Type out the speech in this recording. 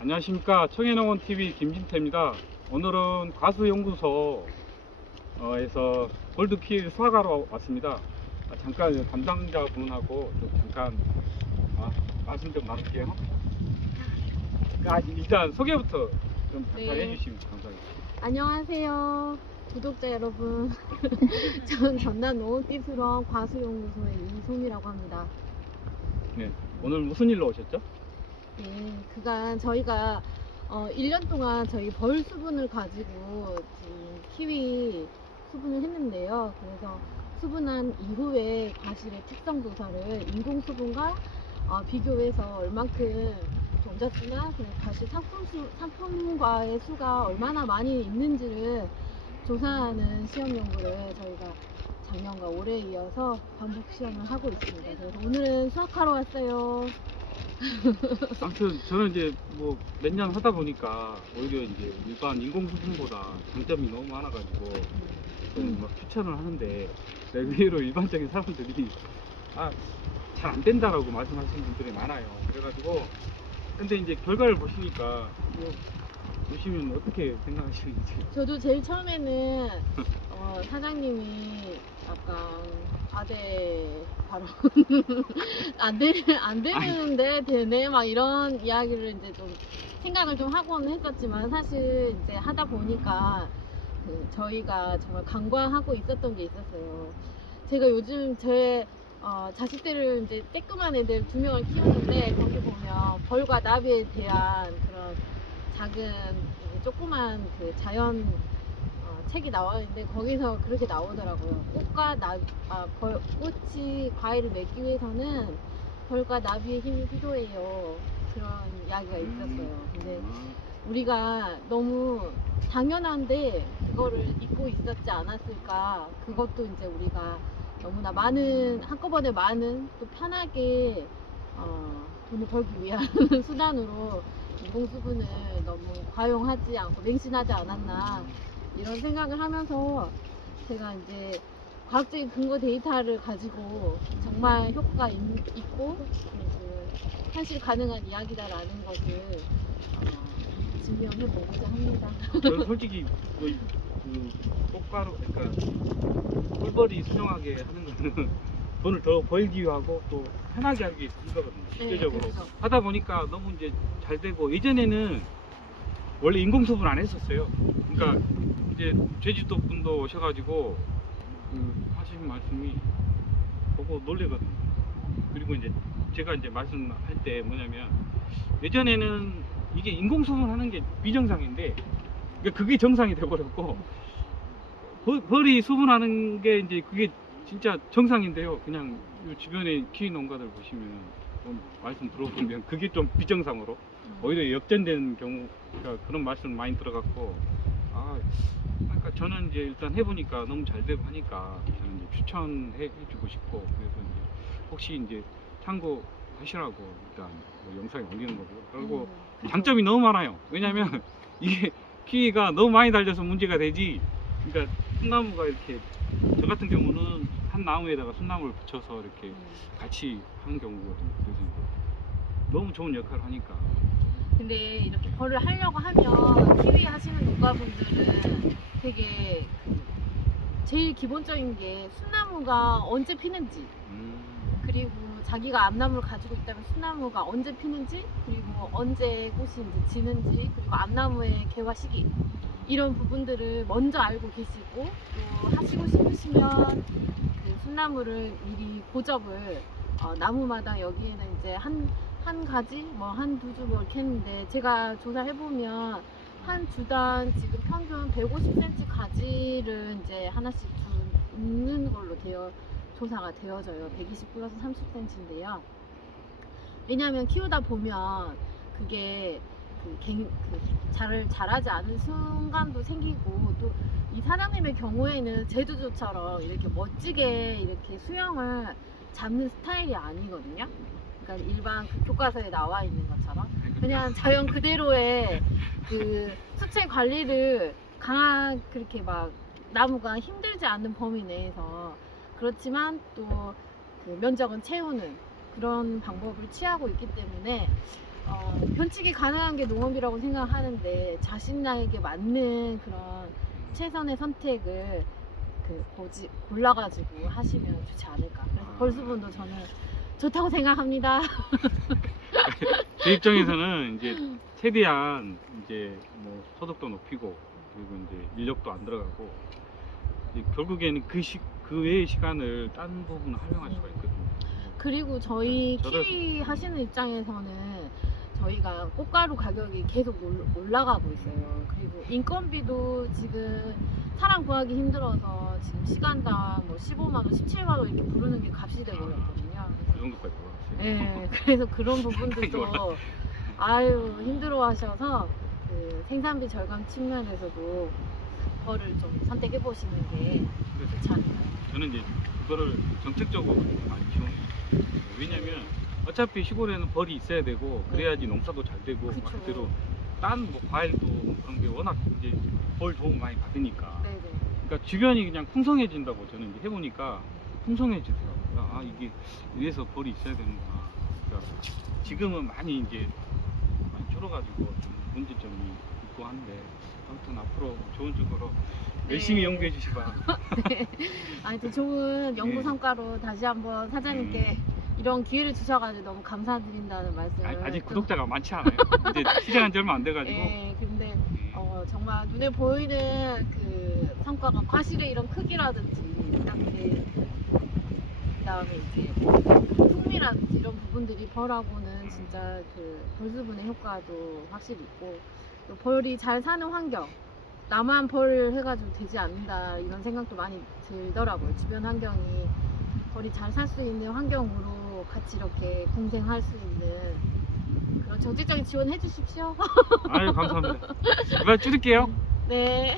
안녕하십니까. 청해농원TV 김진태입니다. 오늘은 과수연구소에서 골드키위 수확하러 왔습니다. 잠깐 담당자분하고 좀 잠깐 말씀 좀 나눌게요. 일단 소개부터 좀 잠깐 네. 해주시면 감사하겠습니다. 안녕하세요, 구독자 여러분. 저는 전남 농업기술원 과수연구소의 이솜이라고 합니다. 네, 오늘 무슨 일로 오셨죠? 네, 그간 저희가 1년 동안 저희 벌 수분을 가지고 지금 키위 수분을 했는데요. 그래서 수분한 이후에 과실의 특성 조사를 인공 수분과 비교해서 얼만큼 던졌으나 그 과실 상품과의 수가 얼마나 많이 있는지를 조사하는 시험 연구를 저희가 작년과 올해 이어서 반복 시험을 하고 있습니다. 그래서 오늘은 수확하러 왔어요. 아무튼 저는 이제 뭐 몇 년 하다 보니까 오히려 이제 일반 인공수분보다 장점이 너무 많아가지고 저는 막 추천을 하는데 의외로 일반적인 사람들이 잘 안 된다라고 말씀하시는 분들이 많아요. 그래가지고 근데 이제 결과를 보시니까 뭐 보시면 어떻게 생각하시는지. 저도 제일 처음에는 사장님이 약간 과대 발언 안 되는데 되네 막 이런 이야기를 이제 좀 생각을 좀 하고는 했었지만 사실 이제 하다 보니까 저희가 정말 간과하고 있었던 게 있었어요. 제가 요즘 제 자식들을 이제 쬐끄만 애들 2명을 키우는데 거기 보면 벌과 나비에 대한 그런 작은 조그만 그 자연 책이 나와 있는데 거기서 그렇게 나오더라고요. 꽃이 과일을 맺기 위해서는 벌과 나비의 힘이 필요해요. 그런 이야기가 있었어요. 근데 우리가 너무 당연한데 그거를 잊고 있었지 않았을까. 그것도 이제 우리가 너무나 한꺼번에 많은 또 편하게 돈을 벌기 위한 수단으로 인공수분을 너무 과용하지 않고 맹신하지 않았나 이런 생각을 하면서 제가 이제 과학적인 근거 데이터를 가지고 정말 효과가 있고 그리고 현실 가능한 이야기다라는 것을 증명해 보고자 합니다. 저는 솔직히 그 꽃가루 그러니까 꿀벌이 수정하게 하는 거는 돈을 더 벌기 위하고 또 편하게 하기 위해서 이거거든요. 실제적으로 네, 그렇죠. 하다 보니까 너무 이제 잘 되고 예전에는 원래 인공수분 안 했었어요. 그러니까 이제 제주도 분도 오셔가지고 하시는 말씀이 보고 놀래거든요. 그리고 이제 제가 이제 말씀할 때 뭐냐면 예전에는 이게 인공수분 하는 게 비정상인데 그러니까 그게 정상이 돼버렸고 벌이 수분하는 게 이제 그게 진짜 정상인데요. 그냥 요 주변에 키위 농가들 보시면 좀 말씀 들어보면 그게 좀 비정상으로 오히려 역전된 경우가 그런 말씀 많이 들어갔고 그러니까 저는 이제 일단 해보니까 너무 잘 되고 하니까 저는 이제 추천해주고 싶고 그래서 이제 혹시 이제 참고하시라고 일단 뭐 영상에 올리는 거고 그리고 그렇죠. 장점이 너무 많아요. 왜냐면 이게 키위가 너무 많이 달려서 문제가 되지. 그러니까 순나무가 이렇게 저 같은 경우는 한 나무에다가 순나무를 붙여서 이렇게 같이 하는 경우거든요. 그래서 너무 좋은 역할을 하니까. 근데 이렇게 벌을 하려고 하면 키위 하시는 농가분들은 되게 제일 기본적인 게 순나무가 언제 피는지 그리고 자기가 암나무를 가지고 있다면 순나무가 언제 피는지 그리고 언제 꽃이 이제 지는지 그리고 암나무의 개화 시기 이런 부분들을 먼저 알고 계시고 또 하시고 싶으시면 그 순나무를 미리 고접을 나무마다 여기에는 이제 한 가지 뭐 한두 주 뭐 이렇게 했는데 제가 조사해보면 한 주당 지금 평균 150cm 가지를 이제 하나씩 두는 걸로 조사가 되어져요. 120 플러스 30cm인데요. 왜냐하면 키우다 보면 그게 자라지 않은 순간도 생기고 또 이 사장님의 경우에는 제주도처럼 이렇게 멋지게 이렇게 수영을 잡는 스타일이 아니거든요. 그러니까 일반 그 교과서에 나와 있는 것처럼 그냥 자연 그대로의 그 수채 관리를 그렇게 막 나무가 힘들지 않는 범위 내에서 그렇지만 또 그 면적은 채우는 그런 방법을 취하고 있기 때문에 변칙이 가능한 게 농업이라고 생각하는데 자신에게 맞는 그런 최선의 선택을 골라가지고 하시면 좋지 않을까. 그래서 벌수분도 저는 좋다고 생각합니다. 제 입장에서는 이제 최대한 이제 뭐 소득도 높이고 그리고 이제 인력도 안 들어가고 이제 결국에는 그 외의 시간을 다른 부분을 활용할 수가 있거든요. 그리고 저희 저도- 키위 하시는 입장에서는 저희가 꽃가루 가격이 계속 올라가고 있어요. 그리고 인건비도 지금 사람 구하기 힘들어서 지금 시간당 뭐 15만 원, 17만 원 이렇게 부르는 게 값이 되버렸거든요. 그 정도까지 올라갔어요. 네, 그래서 그런 부분들도 아유 힘들어하셔서 그 생산비 절감 측면에서도 그거를 좀 선택해 보시는 게 좋지 않을까요? 저는 이제 그거를 정책적으로 많이 지원해요. 왜냐면 어차피 시골에는 벌이 있어야 되고 그래야지 농사도 잘 되고 그쵸. 그대로 딴 뭐 과일도 뭐 그런 게 워낙 이제 벌 도움 많이 받으니까 네네. 그러니까 주변이 그냥 풍성해진다고 저는 이제 해보니까 풍성해지더라고요. 아 이게 이래서 벌이 있어야 되는구나. 그러니까 지금은 많이 이제 많이 줄어가지고 좀 문제점이 있고 한데 아무튼 앞으로 좋은 쪽으로 열심히 네. 연구해 주시바. 아무튼 좋은 연구 네. 성과로 다시 한번 사장님께 이런 기회를 주셔가지고 너무 감사드린다는 말씀을 아직 좀- 구독자가 많지 않아요. 이제 시작한 지 얼마 안 돼가지고. 네, 근데 정말 눈에 보이는 그 성과가 과실의 이런 크기라든지 이렇게 그다음에 이제 풍미라든지 이런 부분들이 벌하고는 진짜 그 벌수분의 효과도 확실히 있고 또 벌이 잘 사는 환경 나만 벌 해가지고 되지 않는다 이런 생각도 많이 들더라고요. 주변 환경이 벌이 잘 살 수 있는 환경으로 같이 이렇게 공생할 수 있는 그런 정책적인 지원 해주십시오. 아유 감사합니다. 이만 줄일게요. 네.